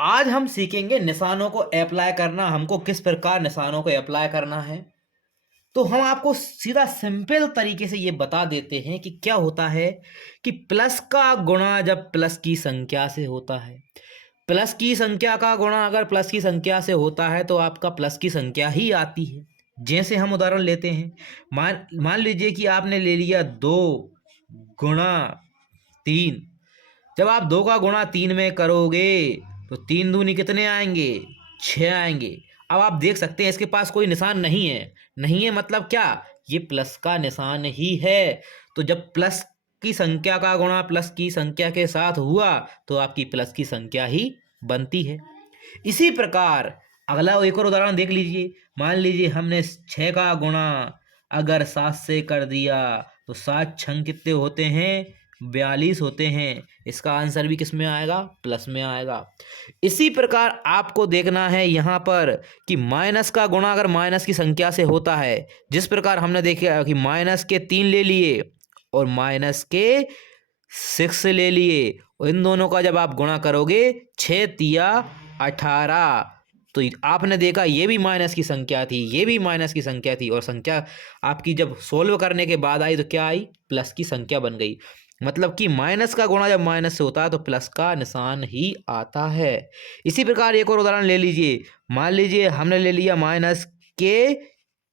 आज हम सीखेंगे निशानों को अप्लाई करना, हमको किस प्रकार निशानों को अप्लाई करना है। तो हम आपको सीधा सिंपल तरीके से ये बता देते हैं कि क्या होता है कि प्लस का गुणा जब प्लस की संख्या से होता है, प्लस की संख्या का गुणा अगर प्लस की संख्या से होता है तो आपका प्लस की संख्या ही आती है। जैसे हम उदाहरण लेते हैं, मान मान लीजिए कि आपने ले लिया 2 गुणा 3। जब आप 2 का गुणा 3 में करोगे तो 3 दूनी कितने आएंगे? 6 आएंगे। अब आप देख सकते हैं इसके पास कोई निशान नहीं है। नहीं है मतलब क्या? ये प्लस का निशान ही है। तो जब प्लस की संख्या का गुणा प्लस की संख्या के साथ हुआ तो आपकी प्लस की संख्या ही बनती है। इसी प्रकार अगला एक और उदाहरण देख लीजिए। मान लीजिए हमने 6 का गुणा अगर 7 से कर दिया तो 7 छंग कितने होते हैं? 42 होते हैं। इसका आंसर भी किस में आएगा? प्लस में आएगा। इसी प्रकार आपको देखना है यहाँ पर कि माइनस का गुणा अगर माइनस की संख्या से होता है, जिस प्रकार हमने देखा कि माइनस के 3 ले लिए और माइनस के 6 ले लिए, और इन दोनों का जब आप गुणा करोगे 6 तिया 18, तो आपने देखा ये भी माइनस की संख्या थी, ये भी माइनस की संख्या थी, और संख्या आपकी जब सोल्व करने के बाद आई तो क्या आई? प्लस की संख्या बन गई। मतलब कि माइनस का गुणा जब माइनस से होता है तो प्लस का निशान ही आता है। इसी प्रकार एक और उदाहरण ले लीजिए। मान लीजिए हमने ले लिया माइनस के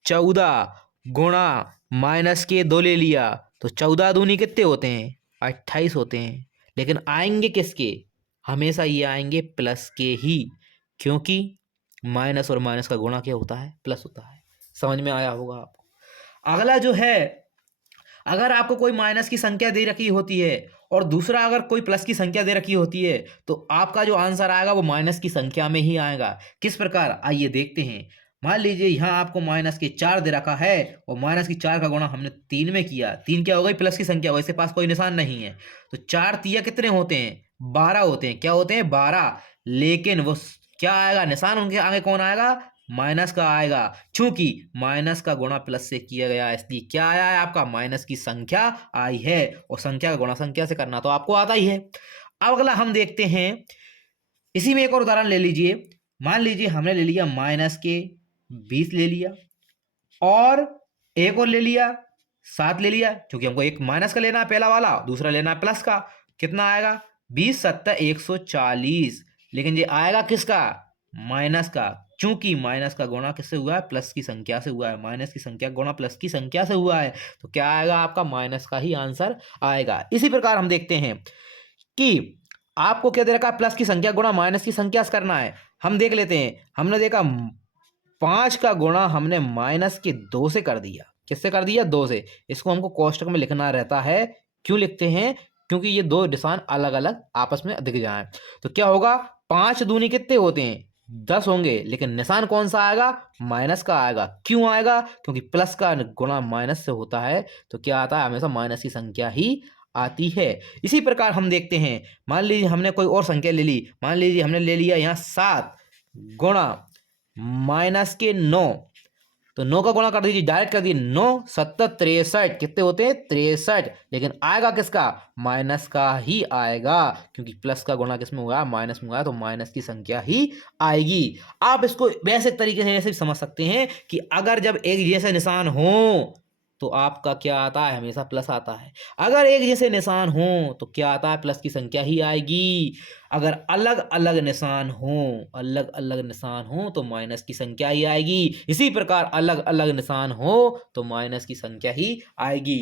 14 गुणा माइनस के 2 ले लिया, तो 14 दूनी कितने होते हैं? 28 होते हैं। लेकिन आएंगे किसके? हमेशा ये आएंगे प्लस के ही, क्योंकि माइनस और माइनस का गुणा क्या होता है? प्लस होता है। समझ में आया होगा आपको। अगला जो है, अगर आपको कोई माइनस की संख्या दे रखी होती है और दूसरा अगर कोई प्लस की संख्या दे रखी होती है तो आपका जो आंसर आएगा वो माइनस की संख्या में ही आएगा। किस प्रकार? आइए देखते हैं। मान लीजिए यहाँ आपको माइनस के 4 दे रखा है और माइनस की 4 का गुणा हमने 3 में किया। 3 क्या हो गई? प्लस की संख्या, वैसे पास कोई निशान नहीं है। तो 4 तिया कितने होते हैं? 12 होते हैं। क्या होते हैं? 12। लेकिन वो क्या आएगा? निशान उनके आगे कौन आएगा? माइनस का आएगा। चूंकि माइनस का गुणा प्लस से किया गया इसलिए क्या आया है? आपका माइनस की संख्या आई है, और संख्या का गुणा संख्या से करना तो आपको आता ही है। अब अगला हम देखते हैं, इसी में एक और उदाहरण ले लीजिए। मान लीजिए हमने ले लिया माइनस के 20 ले लिया और एक और ले लिया 7 ले लिया, क्योंकि हमको एक माइनस का लेना है पहला वाला, दूसरा लेना है प्लस का। कितना आएगा? 20 7 140। लेकिन ये आएगा किसका? माइनस का। चूंकि माइनस का गुणा किससे हुआ है? प्लस की संख्या से हुआ है। माइनस की संख्या गुणा प्लस की संख्या से हुआ है, तो क्या आएगा? आपका माइनस का ही आंसर आएगा। इसी प्रकार हम देखते हैं कि आपको क्या दे रखा है? प्लस की संख्या गुणा माइनस की संख्या से करना है। हम देख लेते हैं। हमने देखा 5 का गुणा हमने माइनस के 2 से कर दिया। किससे कर दिया? 2 से। इसको हमको कोष्टक में लिखना रहता है। क्यों लिखते हैं? क्योंकि ये दो निशान अलग अलग आपस में दिख जाएं। तो क्या होगा? 5 दूनी कितने होते हैं? 10 होंगे। लेकिन निशान कौन सा आएगा? माइनस का आएगा। क्यों आएगा? क्योंकि प्लस का गुणा माइनस से होता है तो क्या आता है? हमेशा माइनस की संख्या ही आती है। इसी प्रकार हम देखते हैं। मान लीजिए हमने कोई और संख्या ले ली। मान लीजिए हमने ले लिया यहाँ 7 गुणा माइनस के 9, तो 9 का गुणा कर दीजिए, डायरेक्ट कर दीजिए। 9 7 63 कितने होते हैं? 63। लेकिन आएगा किसका? माइनस का ही आएगा, क्योंकि प्लस का गुणा किस में हुआ? माइनस में हुआ, तो माइनस की संख्या ही आएगी। आप इसको वैसे तरीके से ऐसे भी समझ सकते हैं कि अगर जब एक जैसे निशान हो तो आपका क्या आता है? हमेशा प्लस आता है। अगर एक जैसे निशान हो तो क्या आता है? प्लस की संख्या ही आएगी। अगर अलग अलग निशान हो, अलग अलग निशान हो तो माइनस की संख्या ही आएगी। इसी प्रकार अलग अलग निशान हो तो माइनस की संख्या ही आएगी।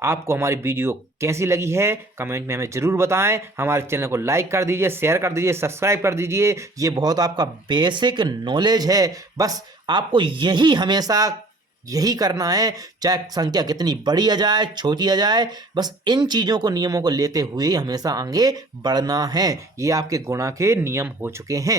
आपको हमारी वीडियो कैसी लगी है कमेंट में हमें जरूर बताएं। हमारे चैनल को लाइक कर दीजिए, शेयर कर दीजिए, सब्सक्राइब कर दीजिए। ये बहुत आपका बेसिक नॉलेज है। बस आपको यही हमेशा यही करना है, चाहे संख्या कितनी बड़ी आ जाए छोटी आ जाए, बस इन चीज़ों को नियमों को लेते हुए हमेशा आगे बढ़ना है। ये आपके गुणा के नियम हो चुके हैं।